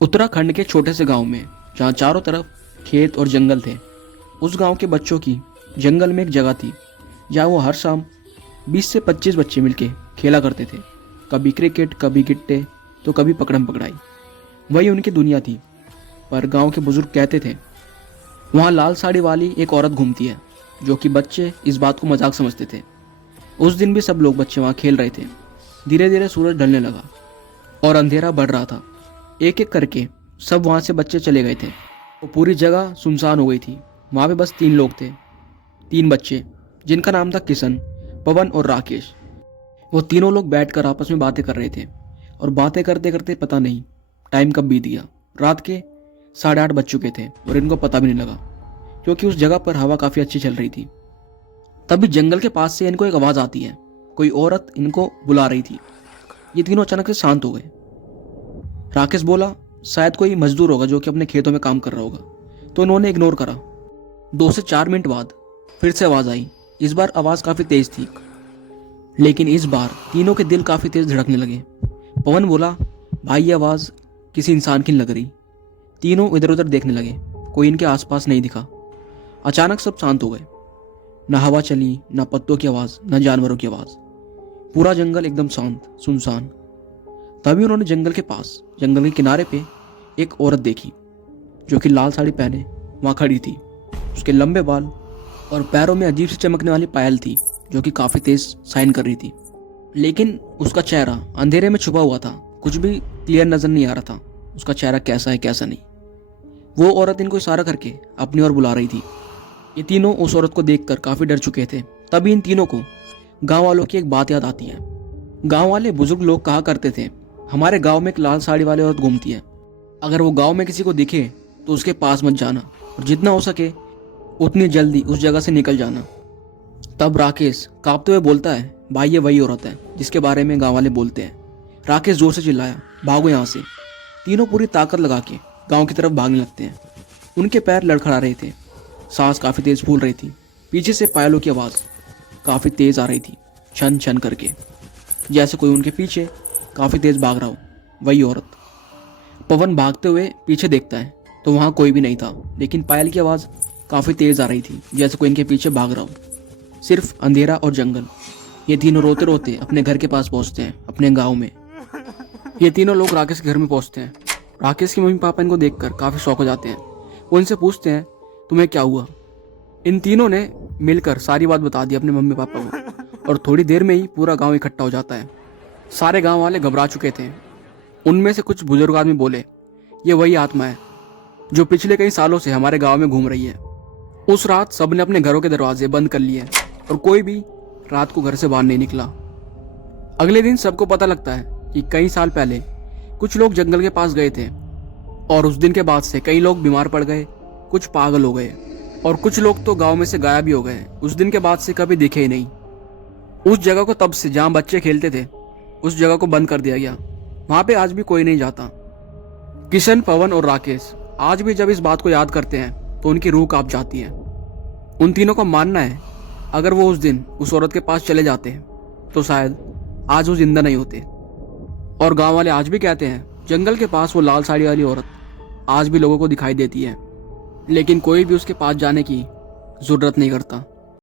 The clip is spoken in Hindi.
उत्तराखंड के छोटे से गांव में, जहां चारों तरफ खेत और जंगल थे, उस गांव के बच्चों की जंगल में एक जगह थी जहां वो हर शाम 20 से 25 बच्चे मिलके खेला करते थे। कभी क्रिकेट, कभी गिट्टे, तो कभी पकड़म पकड़ाई। वही उनकी दुनिया थी। पर गांव के बुजुर्ग कहते थे वहाँ लाल साड़ी वाली एक औरत घूमती है, जो कि बच्चे इस बात को मजाक समझते थे। उस दिन भी सब लोग बच्चे वहाँ खेल रहे थे। धीरे धीरे सूरज ढलने लगा और अंधेरा बढ़ रहा था। एक एक करके सब वहाँ से बच्चे चले गए थे। वो पूरी जगह सुनसान हो गई थी। वहाँ पे बस 3 लोग थे, 3 बच्चे, जिनका नाम था किशन, पवन और राकेश। वो तीनों लोग बैठकर आपस में बातें कर रहे थे और बातें करते करते पता नहीं टाइम कब बीत गया। रात के 8:30 बज चुके थे और इनको पता भी नहीं लगा, क्योंकि उस जगह पर हवा काफ़ी अच्छी चल रही थी। तभी जंगल के पास से इनको एक आवाज़ आती है। कोई औरत इनको बुला रही थी। ये तीनों अचानक से शांत हो गए। राकेश बोला शायद कोई मजदूर होगा जो कि अपने खेतों में काम कर रहा होगा, तो उन्होंने इग्नोर करा। 2 से 4 मिनट बाद फिर से आवाज़ आई। इस बार आवाज़ काफ़ी तेज थी, लेकिन इस बार तीनों के दिल काफ़ी तेज धड़कने लगे। पवन बोला भाई ये आवाज़ किसी इंसान की लग रही। तीनों इधर उधर देखने लगे, कोई इनके आसपास नहीं दिखा। अचानक सब शांत हो गए। न हवा चली, न पत्तों की आवाज़, न जानवरों की आवाज़। पूरा जंगल एकदम शांत, सुनसान। तभी उन्होंने जंगल के पास, जंगल के किनारे पे एक औरत देखी, जो कि लाल साड़ी पहने वहाँ खड़ी थी। उसके लंबे बाल और पैरों में अजीब सी चमकने वाली पायल थी, जो कि काफ़ी तेज शाइन कर रही थी। लेकिन उसका चेहरा अंधेरे में छुपा हुआ था, कुछ भी क्लियर नजर नहीं आ रहा था उसका चेहरा कैसा है कैसा नहीं। वो औरत इनको इशारा करके अपनी ओर बुला रही थी। ये तीनों उस औरत को देखकर काफ़ी डर चुके थे। तभी इन तीनों को गांव वालों की एक बात याद आती है। गांव वाले बुजुर्ग लोग कहा करते थे हमारे गांव में एक लाल साड़ी वाली औरत घूमती है। अगर वो गांव में किसी को दिखे तो उसके पास मत जाना और जितना हो सके उतनी जल्दी उस जगह से निकल जाना। तब राकेश कांपते हुए बोलता है भाई ये वही औरत है जिसके बारे में गांव वाले बोलते हैं। राकेश जोर से चिल्लाया भागो यहाँ से। तीनों पूरी ताकत लगा के गांव की तरफ भागने लगते हैं। उनके पैर लड़खड़ा रहे थे, सांस काफ़ी तेज फूल रही थी। पीछे से पायलों की आवाज़ काफ़ी तेज आ रही थी, छन छन करके, जैसे कोई उनके पीछे काफ़ी तेज भाग रहा हो। वही औरत। पवन भागते हुए पीछे देखता है तो वहाँ कोई भी नहीं था, लेकिन पायल की आवाज़ काफ़ी तेज आ रही थी, जैसे कोई इनके पीछे भाग रहा हो। सिर्फ अंधेरा और जंगल। ये तीनों रोते रोते अपने घर के पास पहुँचते हैं, अपने गाँव में। ये तीनों लोग राकेश के घर में पहुँचते हैं। राकेश के मम्मी पापा इनको देखकर काफ़ी शौक हो जाते हैं। वो इनसे पूछते हैं तुम्हें क्या हुआ। इन तीनों ने मिलकर सारी बात बता दी अपने मम्मी पापा को और थोड़ी देर में ही पूरा गांव इकट्ठा हो जाता है। सारे गांव वाले घबरा चुके थे। उनमें से कुछ बुजुर्ग आदमी बोले ये वही आत्मा है जो पिछले कई सालों से हमारे गांव में घूम रही है। उस रात सबने अपने घरों के दरवाजे बंद कर लिए और कोई भी रात को घर से बाहर नहीं निकला। अगले दिन सबको पता लगता है कि कई साल पहले कुछ लोग जंगल के पास गए थे और उस दिन के बाद से कई लोग बीमार पड़ गए, कुछ पागल हो गए और कुछ लोग तो गांव में से गायब भी हो गए। उस दिन के बाद से कभी दिखे ही नहीं। उस जगह को तब से जहां बच्चे खेलते थे उस जगह को बंद कर दिया गया। वहां पे आज भी कोई नहीं जाता। किशन, पवन और राकेश आज भी जब इस बात को याद करते हैं तो उनकी रूह कांप जाती है। उन तीनों का मानना है अगर वो उस दिन उस औरत के पास चले जाते तो शायद आज वो जिंदा नहीं होते। और गांव वाले आज भी कहते हैं जंगल के पास वो लाल साड़ी वाली औरत आज भी लोगों को दिखाई देती है, लेकिन कोई भी उसके पास जाने की जरूरत नहीं करता।